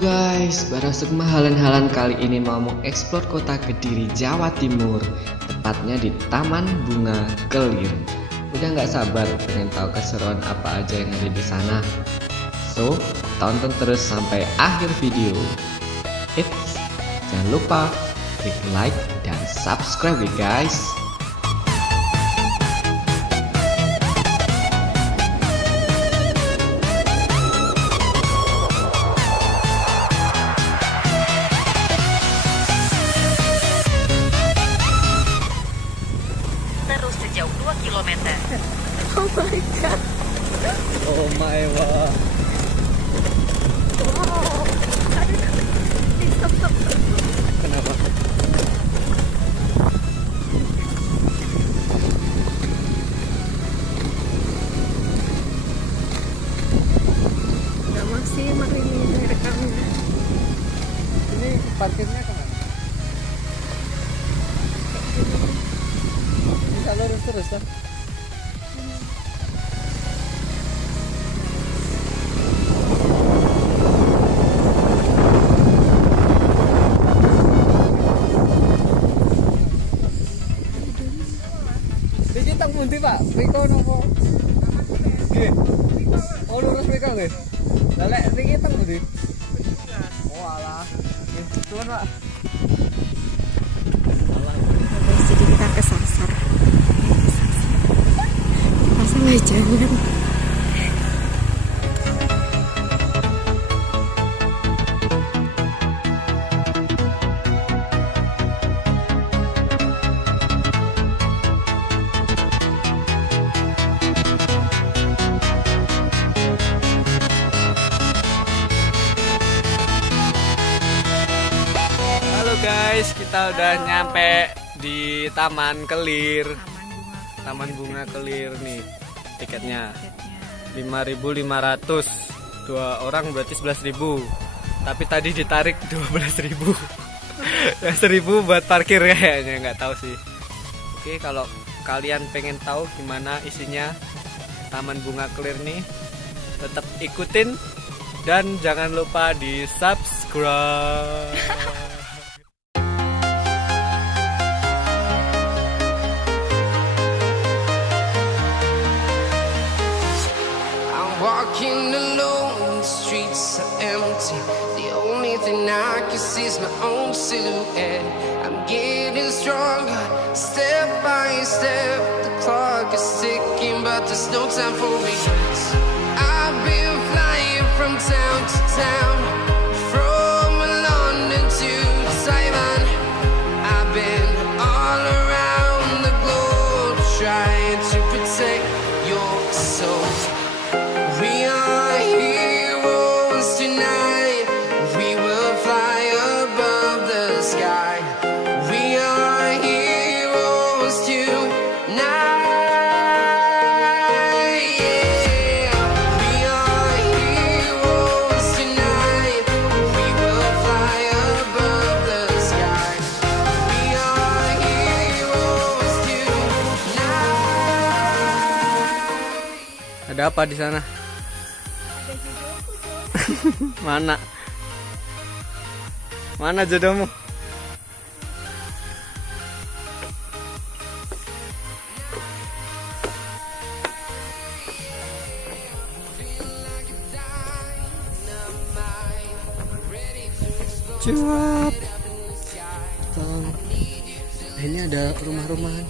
Guys, Barasuk Halan kali ini mau mengeksplor kota Kediri, Jawa Timur, tepatnya di Taman Bunga Kelir. Udah nggak sabar pengen tahu keseruan apa aja yang ada di sana. So, tonton terus sampai akhir video. Eits, jangan lupa klik like dan subscribe ya guys. Terus sejauh 2 km. Oh my god. Oh my god. Wow. Stop. Kenapa? Nggak maksimal ini rekamnya. Ini parkirnya kemana? Bisa lurus terus kan? Iki tang pundi, Pak? Mriko nopo? Nggih. Oh, lurus mriko nggih. Lah lek niki teng pundi? Oh, alah. Nggih, suwun, Pak. Jadi kita kesasar. Masalah jangan. Halo guys, kita udah nyampe di Taman Kelir. Taman Bunga Kelir nih tiketnya 5.500. Dua orang berarti 11.000. Tapi tadi ditarik 12.000. Ya 1.000 buat parkir kayaknya, nggak tahu sih. Oke, kalau kalian pengen tahu gimana isinya Taman Bunga Kelir nih, tetap ikutin dan jangan lupa di subscribe. Walking alone, the streets are empty. The only thing I can see is my own silhouette. I'm getting stronger, step by step. The clock is ticking, but there's no time for regrets. I've been flying from town to town, from London to Taiwan. I've been all around the globe, trying to protect your soul. We are heroes tonight. We will fly above the sky. We are heroes tonight. Yeah. We are heroes tonight. We will fly above the sky. We are heroes tonight. Ada apa di sana? Mana? Mana jodohmu? Cuap. Ini ada rumah-rumahan.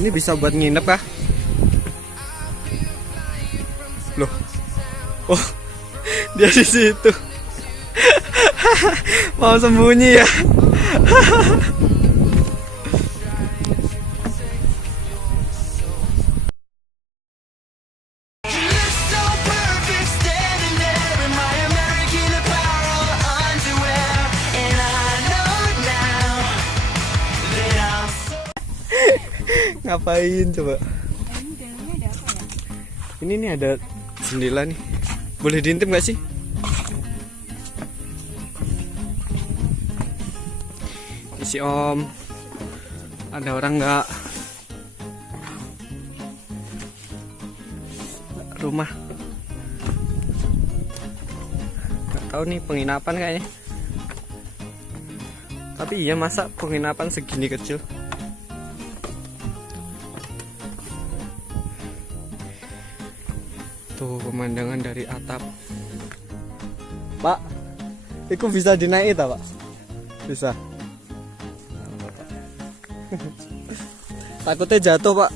Ini bisa buat nginep kah? Loh. Oh, dia di situ. Mau sembunyi ya. Ngapain coba? Ini nih ada jendela nih. Boleh diintip nggak sih? Isi om. Ada orang nggak? Rumah. tahu nih penginapan kayaknya. Tapi iya, masa penginapan segini kecil? Tuh pemandangan dari atap. Pak, itu bisa dinaiki tak Pak? Bisa. Takutnya jatuh Pak.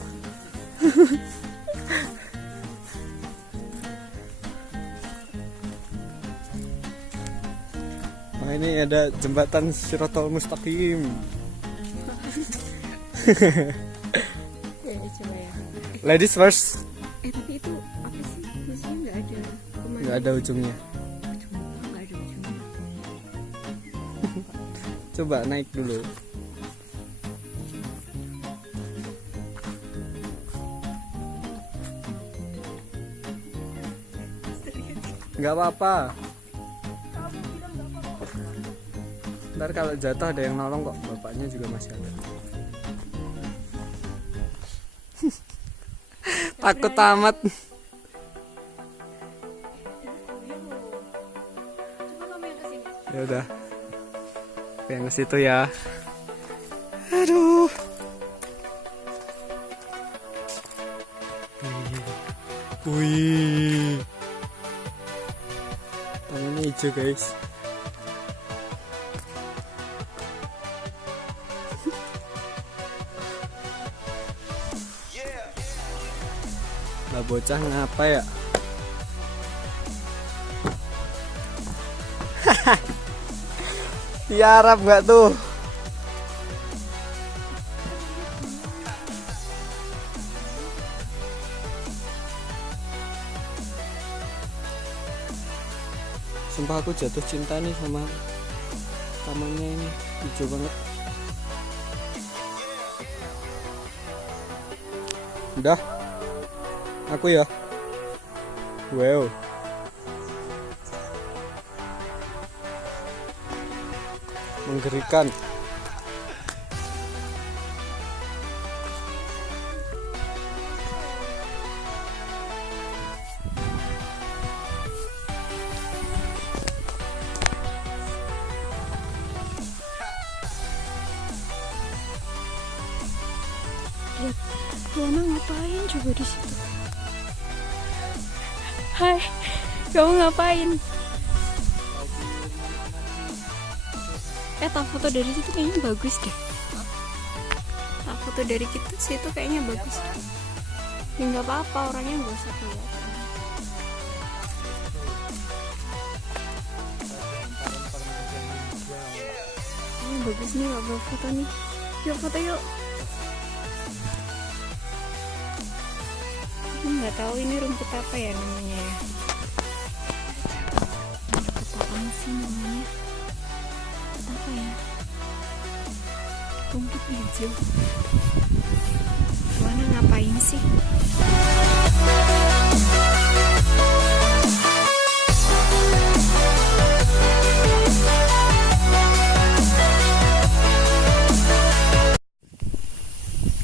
Nah, ini ada jembatan Shiratal Mustaqim. Ya, coba ya. Ladies first. Tapi itu apa sih? Maksudnya nggak ada kemana? Nggak ada ujungnya. Nggak ada ujungnya. Coba naik dulu. Nggak apa-apa. Ntar kalau jatuh ada yang nolong kok. Bapaknya juga masih ada. Takut amat. Coba kamu yang kesini. Ya udah. Yang ke situ ya. Aduh. Wih. Tangannya hijau guys. Lah bocah ngapa ya? Tiarap nggak tuh? Sumpah aku jatuh cinta nih sama tamannya ini, hijau banget. Udah, aku ya. Wow. Menggerikan. Lihat, Luana ngapain coba di situ? Hai, kamu ngapain? Tak foto dari situ kayaknya bagus deh. Tak foto dari situ kayaknya bagus. Ya nggak apa-apa, orangnya nggak usah kelihatan. Ini bagus nih kalau foto nih. Yuk foto yuk. Aku nggak tahu ini rumput apa ya namanya ya. Rumput apaan sih namanya? Apa ya? Rumput hijau. Luana ngapain sih?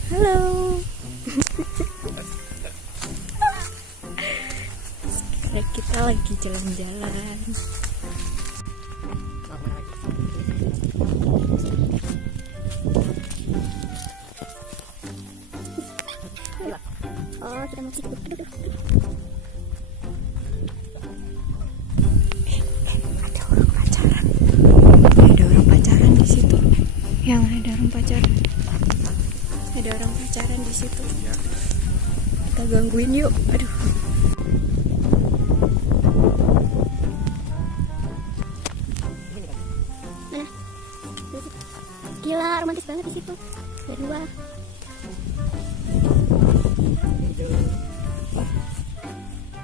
Halo. Sekarang kita lagi jalan-jalan. Oh, kita masih ada orang pacaran. Ada orang pacaran di situ. Yang ada orang pacaran. Ada orang pacaran di situ. Kita gangguin yuk. Aduh. Mana? Gila, romantis banget di situ. Berdua.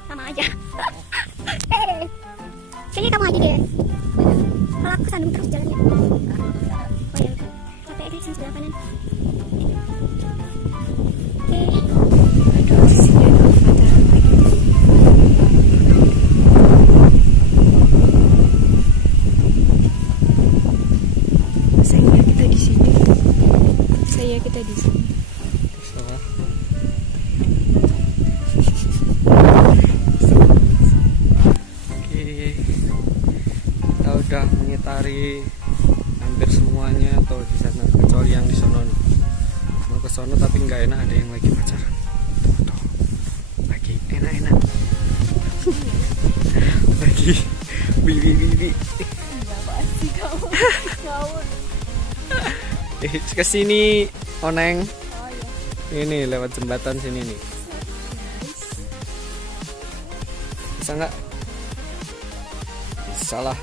Sama aja. Kayaknya kamu aja deh. Kalau aku sandung terus jalannya. Oh ya, capek deh sini sebelah kanan. Oke. Aduh, di sini ada pacaran lagi. Sayangnya kita di sini. Saya kita di sini. hampir semuanya tol di sana kecuali yang di sono. Mau ke sono tapi nggak enak, ada yang lagi pacaran. Tuh, lagi enak-enak. Lagi bibi. Kesini Oneng. Ini lewat jembatan sini nih. Bisa nggak? Salah.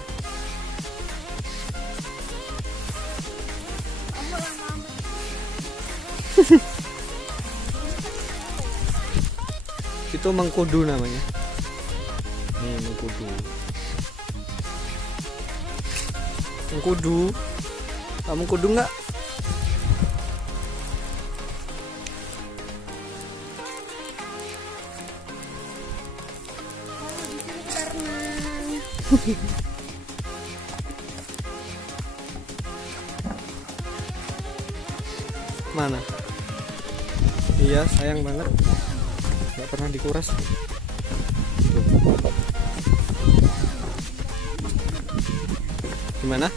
Itu mengkudu namanya. Nih mengkudu. Mengkudu. Kamu kudu nggak? Mana? Iya, sayang banget. Gak pernah dikuras. Tuh. Gimana?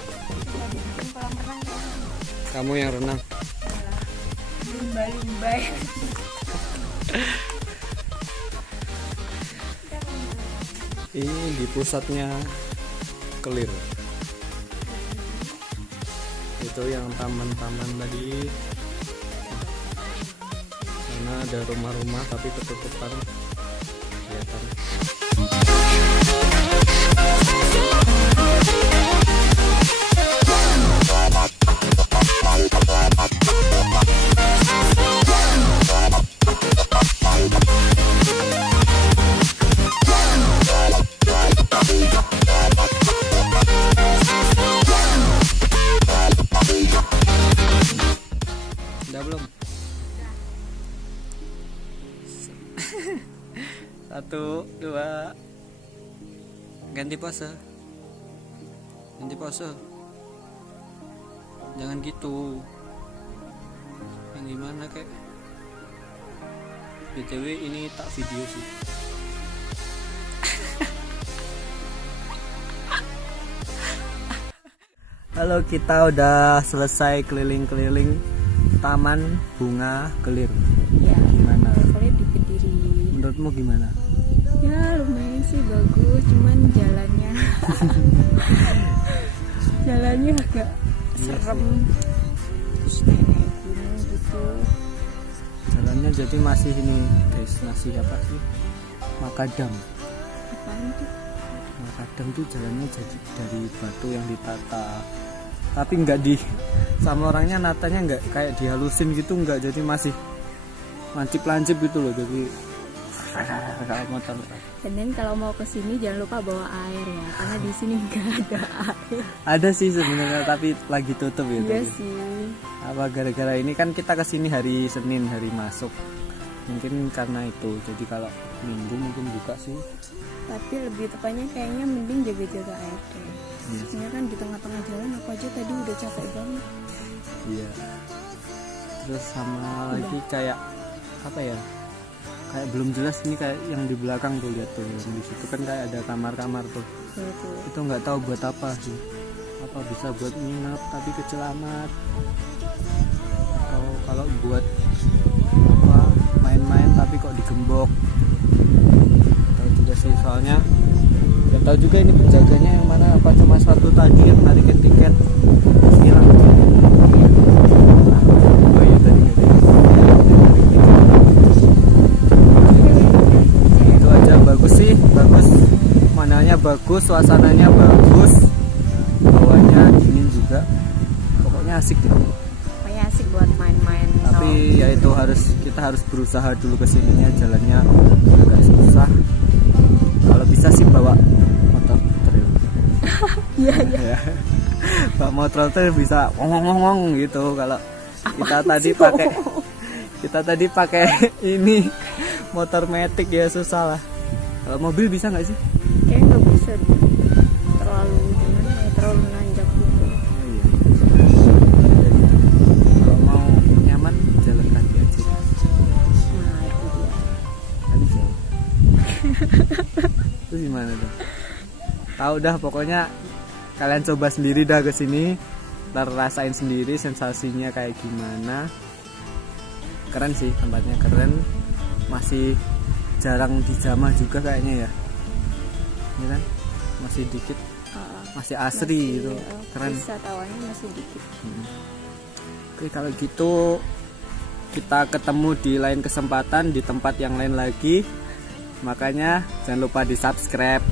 Kamu yang renang. Lumba-lumba. Ini di pusatnya Kelir. Itu yang taman-taman tadi. Sana ada rumah-rumah tapi ketutupan. Kelihatan. Udah belum? 1, 2. Ganti pose. Jangan gitu. Yang gimana kek? BTW ini tak video sih. Halo, kita udah selesai keliling-keliling Taman Bunga Kelir. Ya, Gimana? levelnya di Kediri. Menurutmu gimana? Ya lumayan sih bagus, cuman jalannya agak serem. Terus naik gunung gitu. Jalannya jadi masih ini guys, masih apa sih? Makadam. Apaan tuh? Makadam tuh jalannya jadi dari batu yang ditata. Tapi nggak di sama orangnya natanya nggak kayak dihalusin gitu, nggak, jadi masih lancip-lancip gitu loh, jadi kalau motor. Dan kalau mau ke sini jangan lupa bawa air ya, karena di sini nggak ada air. Ada sih sebenarnya tapi lagi tutup ya. Iya tadi. sih. Apa gara-gara ini kan kita kesini hari Senin, hari masuk, mungkin karena itu. Jadi kalau Minggu mungkin buka sih. Tapi lebih tepatnya kayaknya mending jaga-jaga air deh. Iya. Soalnya kan di tengah-tengah jalan aku aja tadi udah capek banget. Iya. Terus sama lagi kayak apa ya? Kayak belum jelas ini, kayak yang di belakang tuh, lihat tuh, yang di situ kan kayak ada kamar-kamar tuh. Gitu. Itu nggak tahu buat apa sih. Apa bisa buat nginep tapi kecelamat? Atau kalau buat apa main-main tapi kok digembok? Tahu juga sih, soalnya nggak tahu juga ini penjaganya yang mana, apa cuma satu tadi yang narikin tiket hilang. Oh iya tadi nggak ada. Itu aja, bagus sih, bagus, mananya bagus, suasananya bagus, bawahnya dingin juga, pokoknya asik gitu. Pokoknya asik buat main-main. Tapi ya itu kita harus berusaha dulu kesininya, jalannya agak susah. Kalau bisa sih bawa motor trail. Iya. Ya. Bawa motor trail bisa ngomong-ngomong gitu. Kalau kita tadi pakai ini motor matic ya susah lah. Kalau mobil bisa nggak sih? Kayaknya nggak bisa, terlalu gimana ya, terlalu nanjak gitu. Kalau mau nyaman jalan kaki aja. Nah itu dia. Tapi jauh. Itu gimana tuh? Tahu dah, pokoknya kalian coba sendiri dah ke sini. ntar rasain sendiri sensasinya kayak gimana. Keren sih, tempatnya keren, masih jarang dijamah juga kayaknya ya, ini kan masih dikit, masih asri gitu, keren. Wisatawannya masih dikit. Oke, kalau gitu kita ketemu di lain kesempatan di tempat yang lain lagi. Makanya jangan lupa di subscribe.